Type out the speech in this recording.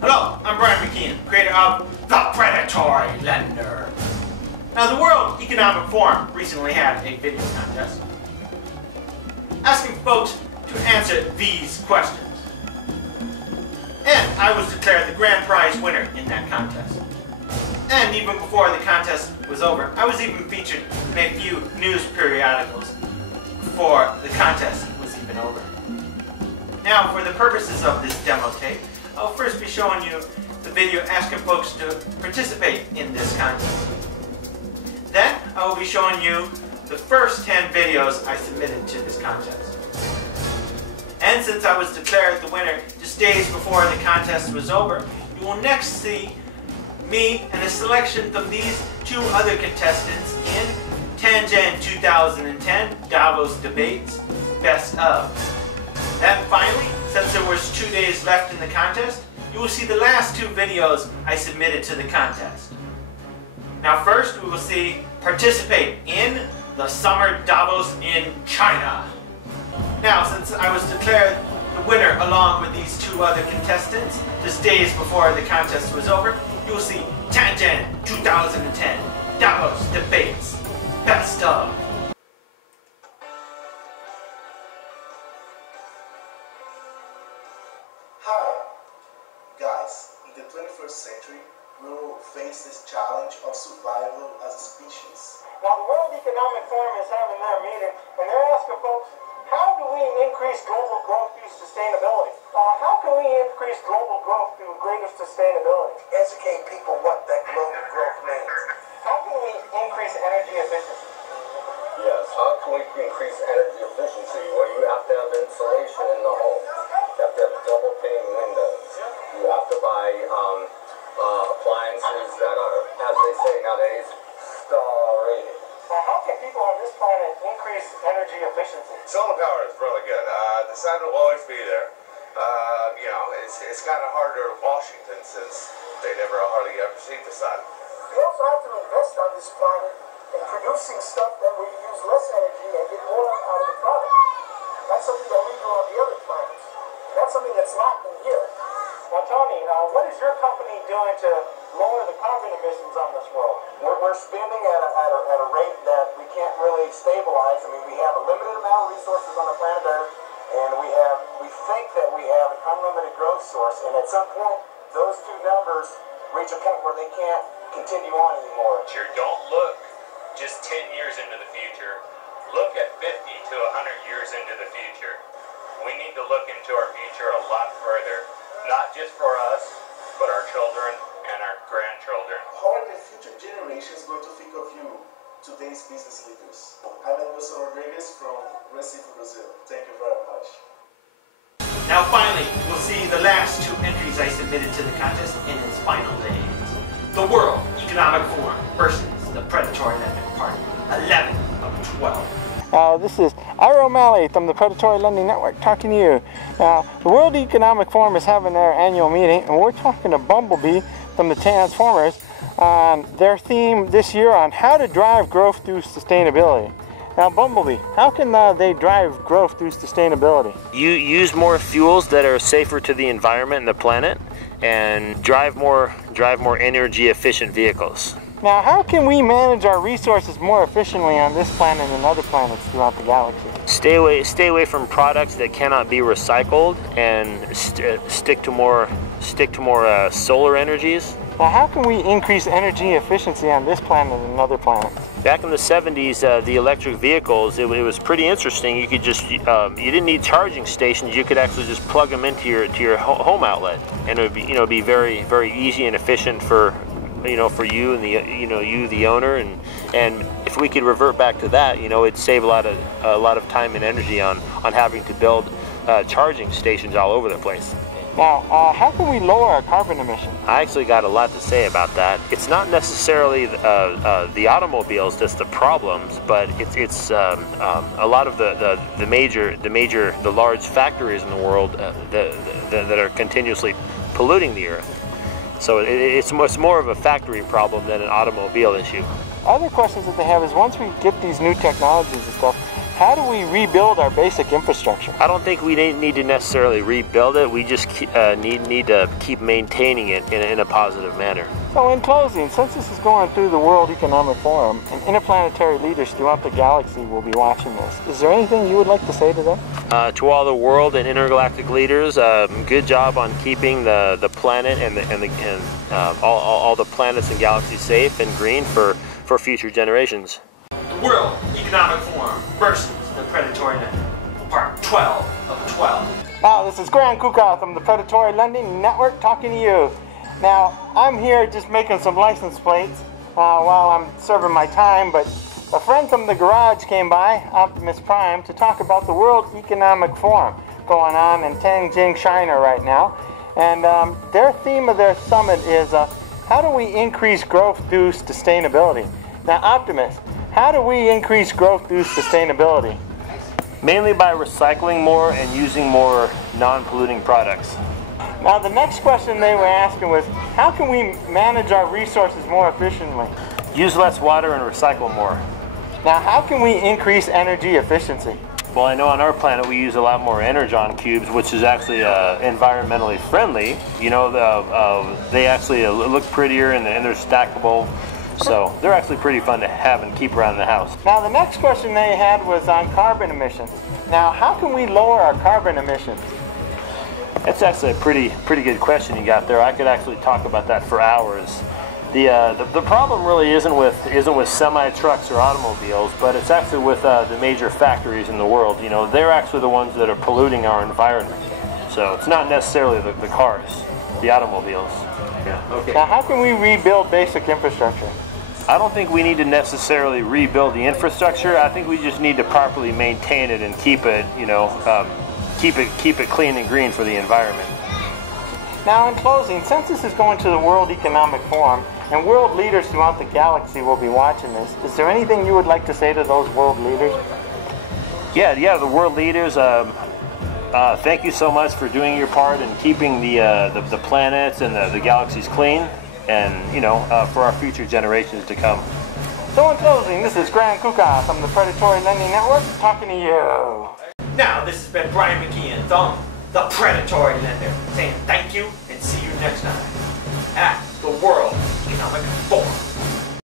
Hello, I'm Brian McKeon, creator of the Predatory Lender. Now, the World Economic Forum recently had a video contest asking folks to answer these questions. And I was declared the grand prize winner in that contest. And even before the contest was over, I was even featured in a few news periodicals before the contest was even over. Now, for the purposes of this demo tape, I'll first be showing you the video asking folks to participate in this contest. Then, I will be showing you the first 10 videos I submitted to this contest. And since I was declared the winner just days before the contest was over, you will next see me and a selection from these two other contestants in Tangent 2010 Davos Debates Best Of. And finally, since there was 2 days left in the contest, you will see the last two videos I submitted to the contest. Now first, we will see participate in the Summer Davos in China. Now, since I was declared the winner along with these two other contestants just days before the contest was over, you will see Tangent 2010 Davos Debates Best Of. Hi, guys. In the 21st century, we will face this challenge of survival as a species. Now, the World Economic Forum is having their meeting, and they're asking folks, how do we increase global growth through sustainability? How can we increase global growth through greater sustainability? Educate people what that global growth means. How can we increase energy efficiency? Yes, how can we increase energy efficiency? Well, you have to have insulation in the home. You have to have double pane windows. You have to buy appliances that are, as they say nowadays, star rated. How can people on this planet increase energy efficiency? Solar power is really good. The sun will always be there. It's kind of harder in Washington since they never hardly ever see the sun. We also have to invest on this planet in producing stuff that we use less energy and get more out of the product. That's something that we do on the other planets. That's something that's lacking here. Now, Tony, what is your company doing to lower the carbon emissions on this world? We're spending at a rate that we can't really stabilize. I mean, we have a limited amount of resources on the planet Earth, and we think that we have an unlimited growth source, and at some point, those two numbers reach a point where they can't continue on anymore. Don't look just 10 years into the future. Look at 50 to 100 years into the future. We need to look into our future a lot further, not just for us, but our children and our grandchildren. How are the future generations going to think of you, today's business leaders? I'm Wilson Rodriguez from Recife, Brazil. Thank you very much. Now finally, we'll see the last two entries I submitted to the contest in its final days. The World Economic Forum versus the Predatory Lending Party, 11 of 12. This is Ira O'Malley from the Predatory Lending Network talking to you. Now, the World Economic Forum is having their annual meeting, and we're talking to Bumblebee from the Transformers on their theme this year on how to drive growth through sustainability. Now, Bumblebee, how can they drive growth through sustainability? You use more fuels that are safer to the environment and the planet, and drive more energy efficient vehicles. Now, how can we manage our resources more efficiently on this planet and other planets throughout the galaxy? Stay away from products that cannot be recycled, and stick to more solar energies. Now, how can we increase energy efficiency on this planet and other planets? Back in the 70s, the electric vehicles, it was pretty interesting. You could just you didn't need charging stations. You could actually just plug them into your home outlet, and it would be very, very easy and efficient for you and the owner, and if we could revert back to that, it'd save a lot of time and energy on having to build charging stations all over the place. Now, how can we lower our carbon emissions? I actually got a lot to say about that. It's not necessarily the automobiles that's the problems, but it's a lot of the large factories in the world that are continuously polluting the earth. So it's more of a factory problem than an automobile issue. Other questions that they have is, once we get these new technologies and stuff, how do we rebuild our basic infrastructure? I don't think we need to necessarily rebuild it. We just need to keep maintaining it in a positive manner. So in closing, since this is going through the World Economic Forum and interplanetary leaders throughout the galaxy will be watching this, is there anything you would like to say to them? To all the world and intergalactic leaders, good job on keeping the planet and all the planets and galaxies safe and green for future generations. The World Economic Forum versus the Predatory Network, Part 12 of 12. Wow, this is Grant Kukoff from the Predatory Lending Network talking to you. Now, I'm here just making some license plates while I'm serving my time, but a friend from the garage came by, Optimus Prime, to talk about the World Economic Forum going on in Tianjin, China right now. And their theme of their summit is how do we increase growth through sustainability? Now, Optimus, how do we increase growth through sustainability? Mainly by recycling more and using more non-polluting products. Now, the next question they were asking was, how can we manage our resources more efficiently? Use less water and recycle more. Now, how can we increase energy efficiency? Well, I know on our planet we use a lot more energon cubes, which is actually environmentally friendly. You know, they actually look prettier and they're stackable. So they're actually pretty fun to have and keep around the house. Now, the next question they had was on carbon emissions. Now, how can we lower our carbon emissions? That's actually a pretty good question you got there. I could actually talk about that for hours. The problem really isn't with semi trucks or automobiles, but it's actually with the major factories in the world. You know, they're actually the ones that are polluting our environment. So it's not necessarily the cars, the automobiles. Yeah. Okay. Now, how can we rebuild basic infrastructure? I don't think we need to necessarily rebuild the infrastructure. I think we just need to properly maintain it and keep it, you know, keep it clean and green for the environment. Now, in closing, since this is going to the World Economic Forum and world leaders throughout the galaxy will be watching this, is there anything you would like to say to those world leaders? Yeah, the world leaders. Thank you so much for doing your part in keeping the planets and the galaxies clean, and you know, for our future generations to come. So in closing, this is Grant Kukoff from the Predatory Lending Network talking to you. Now, this has been Brian McKeon from the Predatory Lender, saying thank you and see you next time at the World Economic Forum.